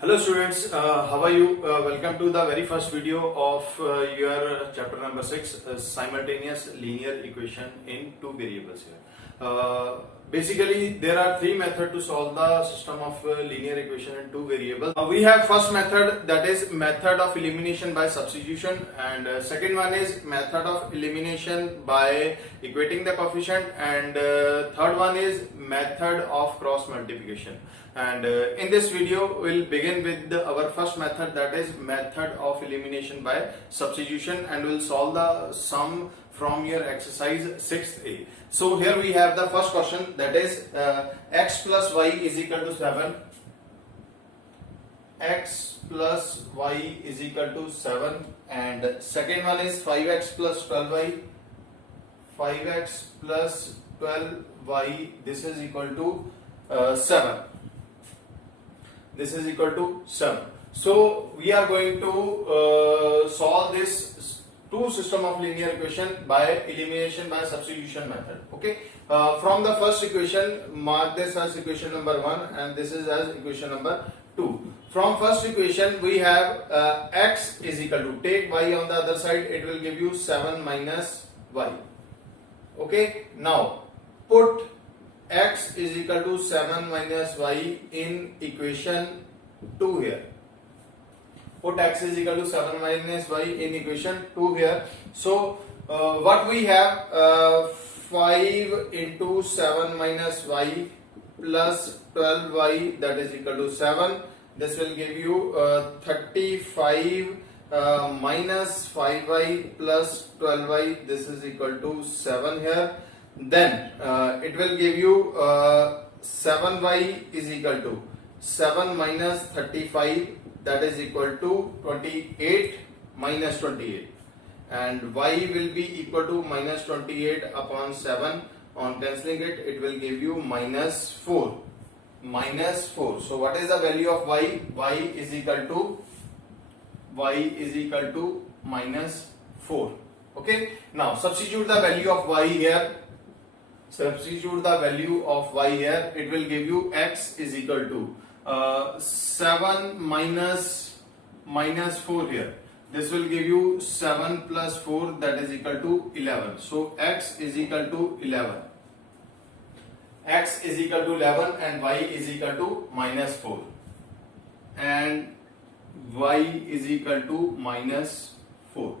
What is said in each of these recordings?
Hello students, how are you? Welcome to the very first video of your chapter number 6, simultaneous linear equation in two variables here. Basically, there are three methods to solve the system of linear equation in two variables. We have first method, that is method of elimination by substitution, and second one is method of elimination by equating the coefficient, and third one is method of cross multiplication. And in this video we'll begin with our first method, that is method of elimination by substitution, and we'll solve the sum from your exercise 6a. So here we have the first question, that is x plus y is equal to 7. X plus y is equal to 7, and second one is 5x plus 12y. 5x plus 12y, this is equal to 7. This is equal to 7. So we are going to solve this two system of linear equation by elimination by substitution method. Okay. From the first equation, mark this as equation number 1 and this is as equation number 2. From first equation we have x is equal to, take y on the other side, it will give you 7 minus y. Okay. Now put x is equal to 7 minus y in equation 2 here. Put x is equal to 7 minus y in equation 2 here. So what we have, 5 into 7 minus y plus 12y, that is equal to 7. This will give you 35 minus 5y plus 12y, this is equal to 7 here. Then it will give you 7y is equal to 7 minus 35, that is equal to 28 minus 28, and y will be equal to minus 28 upon 7. On cancelling it, it will give you minus 4. Minus 4. So what is the value of y? Y is equal to minus 4. Okay. Now substitute the value of y here. Substitute the value of y here, it will give you x is equal to 7 minus 4 here. This will give you 7 plus 4, that is equal to 11. So x is equal to 11. X is equal to 11 and y is equal to minus 4. And y is equal to minus 4.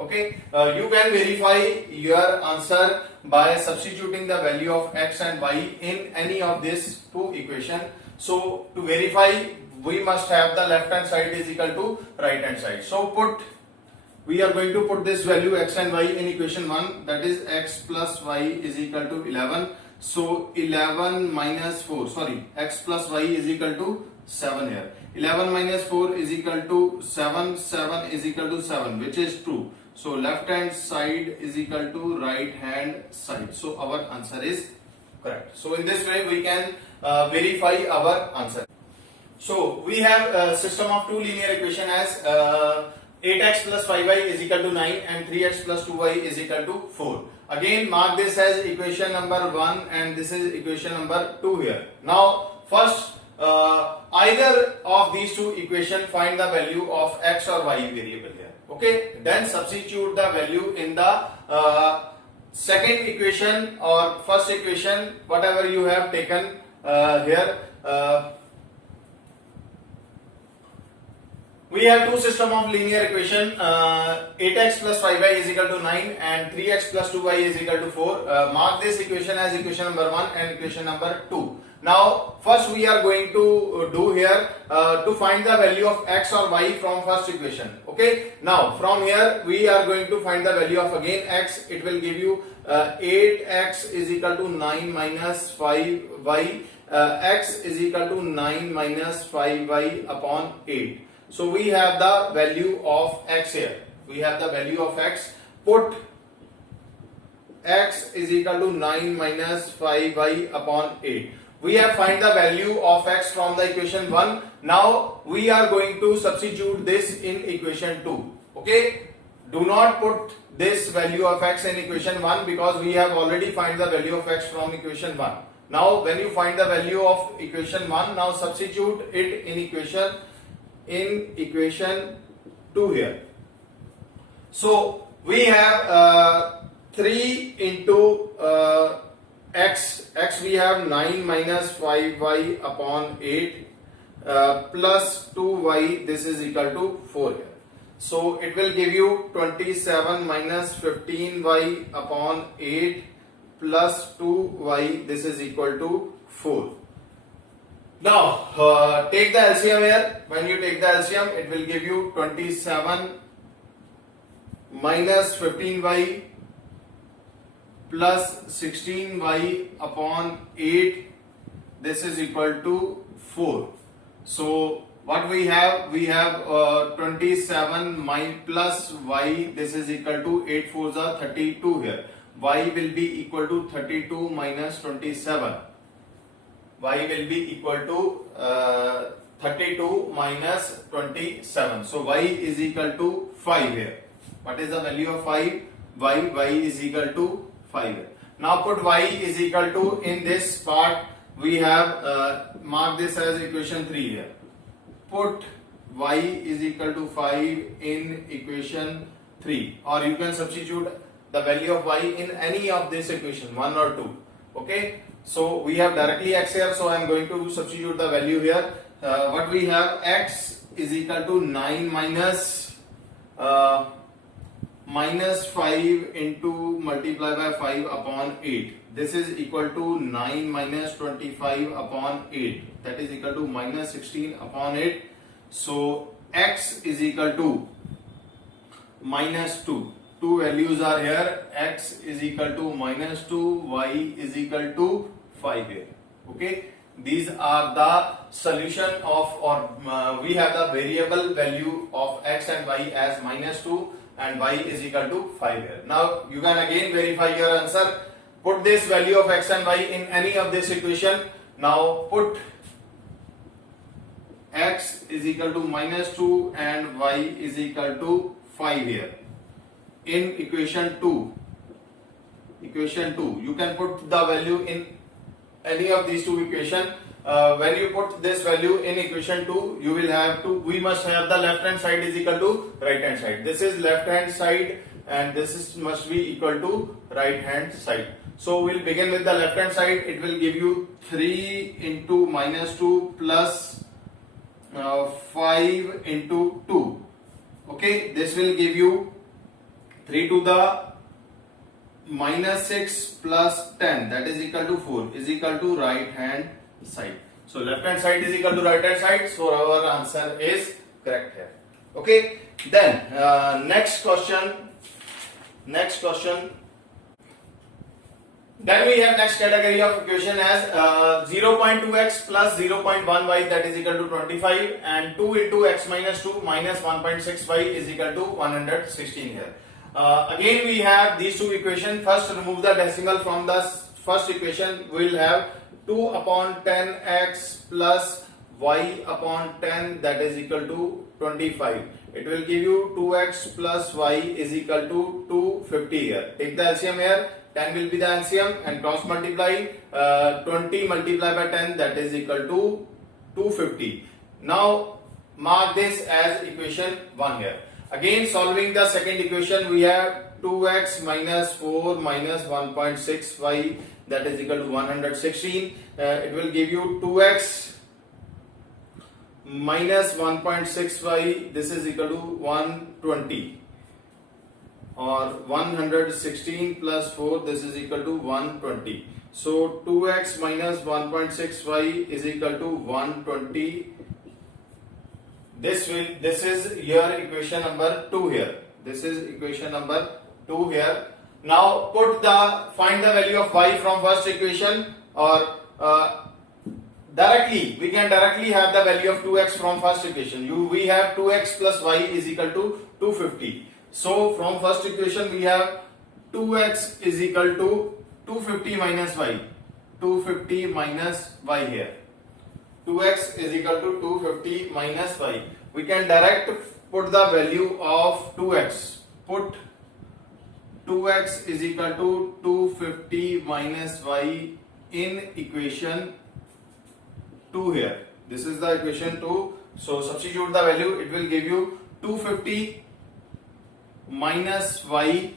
Okay, you can verify your answer by substituting the value of x and y in any of these two equations. So to verify, we must have the left hand side is equal to right hand side. So we are going to put this value x and y in equation 1, that is x plus y is equal to 11. So 11 minus 4, sorry, x plus y is equal to 7 here. 11 minus 4 is equal to 7, 7 is equal to 7, which is true. So left hand side is equal to right hand side. So our answer is correct. So in this way we can verify our answer. So we have a system of two linear equation as 8x plus 5y is equal to 9 and 3x plus 2y is equal to 4. Again mark this as equation number 1 and this is equation number 2 here. Now first either of these two equations, find the value of x or y variable here. Okay, then substitute the value in the second equation or first equation, whatever you have taken here. We have two system of linear equation, 8x plus 5y is equal to 9 and 3x plus 2y is equal to 4. Mark this equation as equation number 1 and equation number 2. Now first we are going to do here to find the value of x or y from first equation. Okay. Now from here we are going to find the value of again x. It will give you 8x is equal to 9 minus 5y. X is equal to 9 minus 5y upon 8. So we have the value of x here. We have the value of x. Put x is equal to 9 minus 5y upon 8. We have find the value of x from the equation 1. Now we are going to substitute this in equation 2. Okay. Do not put this value of x in equation 1 because we have already find the value of x from equation 1. Now when you find the value of equation 1, now substitute it in equation in equation 2 here. So we have 3 into x we have 9 minus 5y upon 8 plus 2y, this is equal to 4 here. So it will give you 27 minus 15y upon 8 plus 2y, this is equal to 4. Now take the LCM here. When you take the LCM, it will give you 27 minus 15y plus 16y upon 8, this is equal to 4. So what we have 27 plus y, this is equal to 8 4s are 32 here. Y will be equal to 32 minus 27. Y will be equal to 32 minus 27. So y is equal to 5 here. What is the value of 5? Y is equal to 5 here. Now put y is equal to, in this part we have mark this as equation 3 here. Put y is equal to 5 in equation 3, or you can substitute the value of y in any of this equation 1 or 2. Okay, so we have directly x here, so I am going to substitute the value here. What we have, x is equal to 9 minus 5 into multiply by 5 upon 8. This is equal to 9 minus 25 upon 8. That is equal to minus 16 upon 8. So x is equal to minus 2. Two values are here. X is equal to minus 2. Y is equal to 5 here. Okay. These are the solution of, or we have the variable value of x and y as minus 2 and y is equal to 5 here. Now you can again verify your answer. Put this value of x and y in any of this equation. Now put x is equal to minus 2 and y is equal to 5 here in equation 2. Equation 2. You can put the value in any of these two equations. When you put this value in equation 2, you will have to, we must have the left hand side is equal to right hand side. This is left hand side and this is must be equal to right hand side. So we'll begin with the left hand side. It will give you 3 into minus 2 plus 5 into 2. Okay, this will give you 3 to the minus 6 plus 10, that is equal to 4, is equal to right hand side. So left hand side is equal to right hand side, so our answer is correct here. Okay, then next question. Then we have next category of equation as 0.2x plus 0.1y, that is equal to 25, and 2 into x minus 2 minus 1.6y is equal to 116 here. Again we have these two equations. First remove the decimal from the first equation. We will have 2 upon 10x plus y upon 10, that is equal to 25. It will give you 2x plus y is equal to 250 here. Take the LCM here. 10 will be the LCM and cross multiply. 20 multiplied by 10, that is equal to 250. Now mark this as equation 1 here. Again solving the second equation, we have 2x minus 4 minus 1.6y, that is equal to 116. It will give you 2x minus 1.6y, this is equal to 120, or 116 plus 4, this is equal to 120. So 2x minus 1.6y is equal to 120. This is your equation number 2 here. This is equation number 2 here. Now find the value of y from first equation, or we can directly have the value of 2x from first equation. We have 2x plus y is equal to 250. So from first equation we have 2x is equal to 250 minus y. 250 minus y here. 2x is equal to 250 minus y. We can direct put the value of 2x. Put 2x is equal to 250 minus y in equation 2 here. This is the equation 2. So substitute the value, it will give you 250 minus y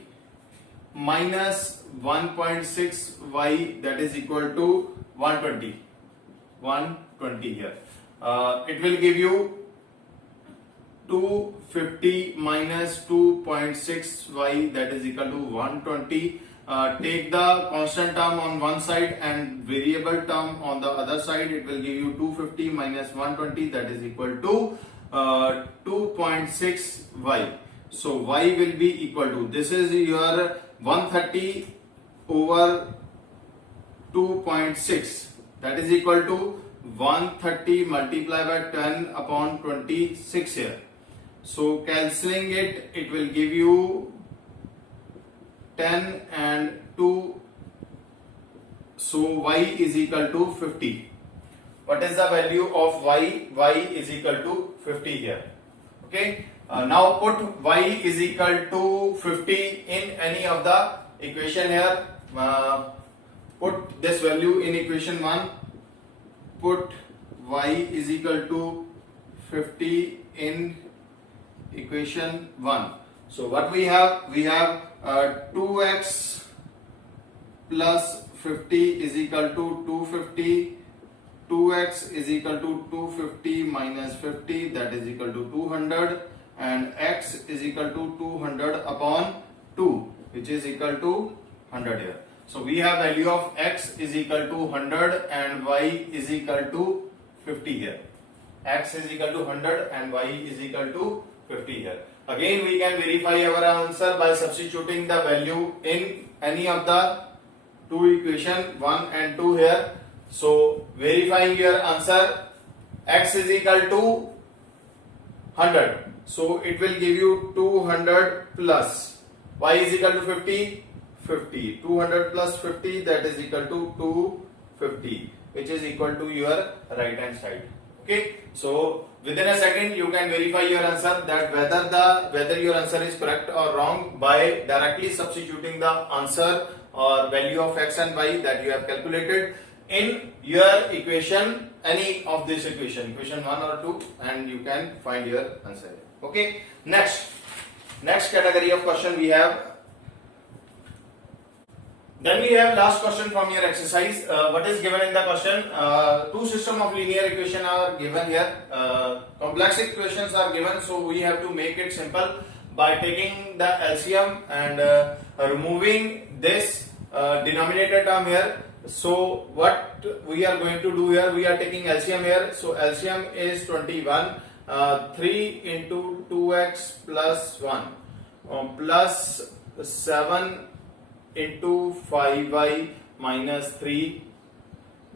minus 1.6 y, that is equal to 120 here. It will give you 250 minus 2.6 y, that is equal to 120. Take the constant term on one side and variable term on the other side. It will give you 250 minus 120, that is equal to 2.6 y. So y will be equal to, this is your 130 over 2.6, that is equal to 130 multiplied by 10 upon 26 here. So cancelling it, it will give you 10 and 2, so y is equal to 50. What is the value of y? Y is equal to 50 here. Okay. Now put y is equal to 50 in any of the equation here. Put this value in equation 1. Put y is equal to 50 in equation 1. So what we have? We have 2x plus 50 is equal to 250. 2x is equal to 250 minus 50, that is equal to 200, and x is equal to 200 upon 2, which is equal to 100 here. So we have value of x is equal to 100 and y is equal to 50 here. X is equal to 100 and y is equal to 50 here. Again we can verify our answer by substituting the value in any of the two equation 1 and 2 here. So verifying your answer, x is equal to 100. So it will give you 200 plus y is equal to 50. 200 plus 50, that is equal to 250, which is equal to your right hand side. Okay. So within a second you can verify your answer that whether your answer is correct or wrong by directly substituting the answer or value of x and y that you have calculated in your equation, any of this equation 1 or 2, and you can find your answer. Okay. Next category of question we have. Then we have last question from your exercise. What is given in the question? Two system of linear equation are given here. Complex equations are given, so we have to make it simple by taking the LCM and removing this denominator term here. So what we are going to do here, we are taking LCM here. So LCM is 21. 3 into 2x plus 1 plus 7 into 5y minus 3,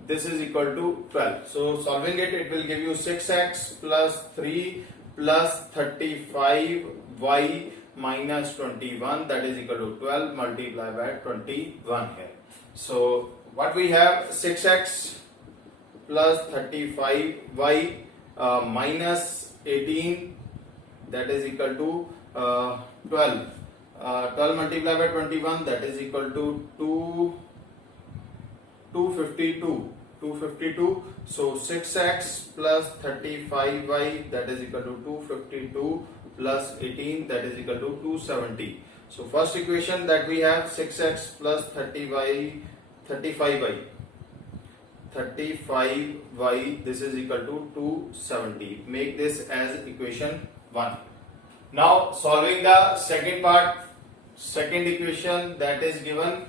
this is equal to 12. So solving it, it will give you 6x plus 3 plus 35y minus 21, that is equal to 12 multiplied by 21 here. So what we have, 6x plus 35y minus 18, that is equal to 12. 12 multiplied by 21, that is equal to 252. So 6x plus 35y, that is equal to 252 plus 18, that is equal to 270. So first equation that we have, 6x plus 35y, this is equal to 270. Make this as equation 1. Now solving the second part, second equation that is given,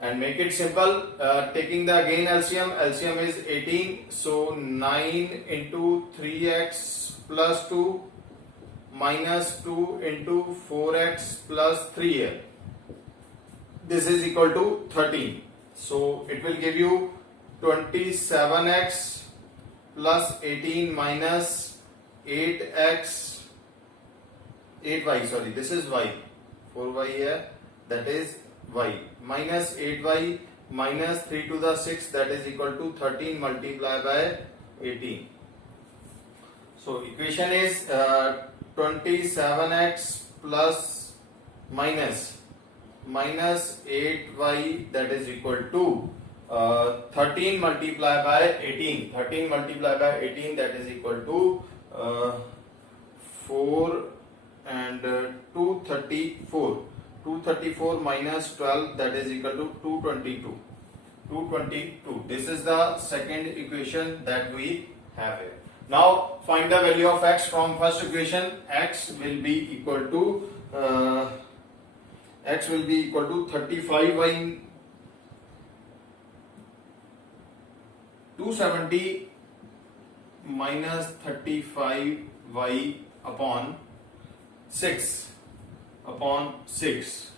and make it simple. Taking the again LCM is 18. So 9 into 3x plus 2 minus 2 into 4x plus 3 here. This is equal to 13. So it will give you 27x plus 18 minus 8y, sorry, this is y, 4y here, that is y, minus 8y minus 3 to the 6, that is equal to 13 multiplied by 18. So equation is 27x plus minus 8y, that is equal to 13 multiplied by 18. 13 multiplied by 18, that is equal to 4 and 234. 234 minus 12, that is equal to 222. 222. This is the second equation that we have here. Now find the value of x from first equation. X will be equal to 35y 270 minus 35y upon 6 upon 6.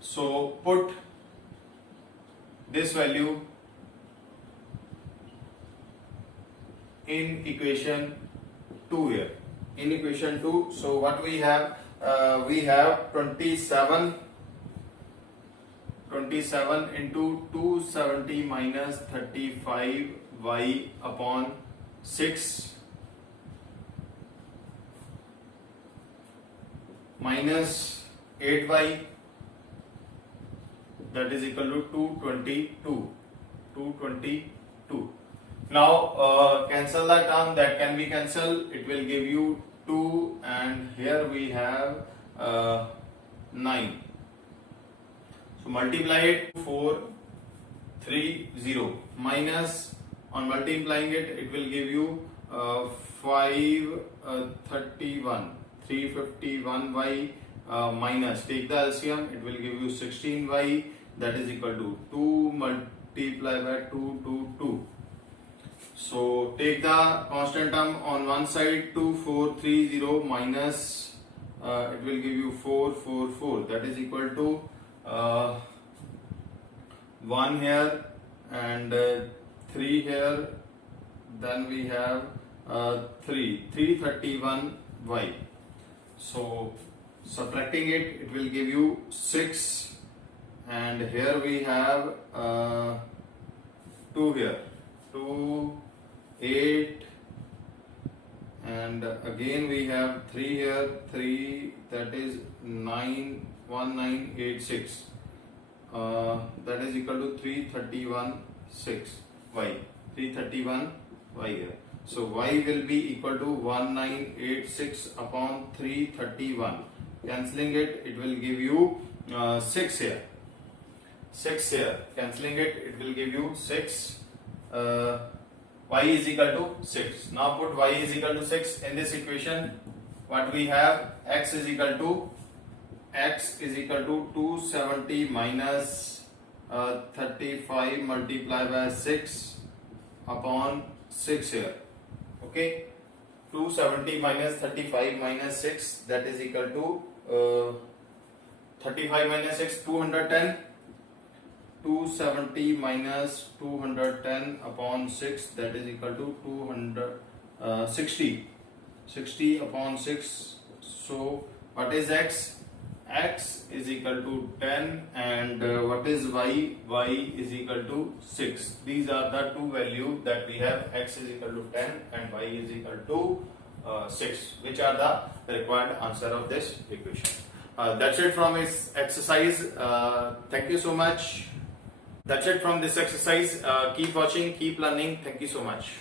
So put this value in equation 2 here. In equation 2, so what we have have 27 into 270 minus 35y upon 6 minus 8y, that is equal to 222. Now cancel the term, that can be cancelled. It will give you 2, and here we have 9. So multiply it, 430 minus, on multiplying it will give you 531. 351y minus, take the LCM, it will give you 16y, that is equal to 2 multiplied by 2. So take the constant term on one side, 2430 minus, it will give you 444, that is equal to 1 here and 3 here, then we have 331y. So subtracting it will give you 6, and here we have 2 here, 2, 8, and again we have 3 here, 3, that is 9, 1986, that is equal to 331y here. So y will be equal to 1986 upon 331. Cancelling it, it will give you 6 here. 6 here. Cancelling it, it will give you 6. Y is equal to 6. Now put y is equal to 6 in this equation. What we have, x is equal to 270 minus 35 multiplied by 6 upon 6 here. Okay, 270 minus 35 minus 6, that is equal to 35 minus 6, 210. 270 minus 210 upon 6, that is equal to 260. 60 upon 6. So what is x? X is equal to 10, and what is y? Y is equal to 6. These are the two values that we have. X is equal to 10 and y is equal to 6, which are the required answer of this equation. That's it from this exercise. Thank you so much. That's it from this exercise. Keep watching, keep learning. Thank you so much.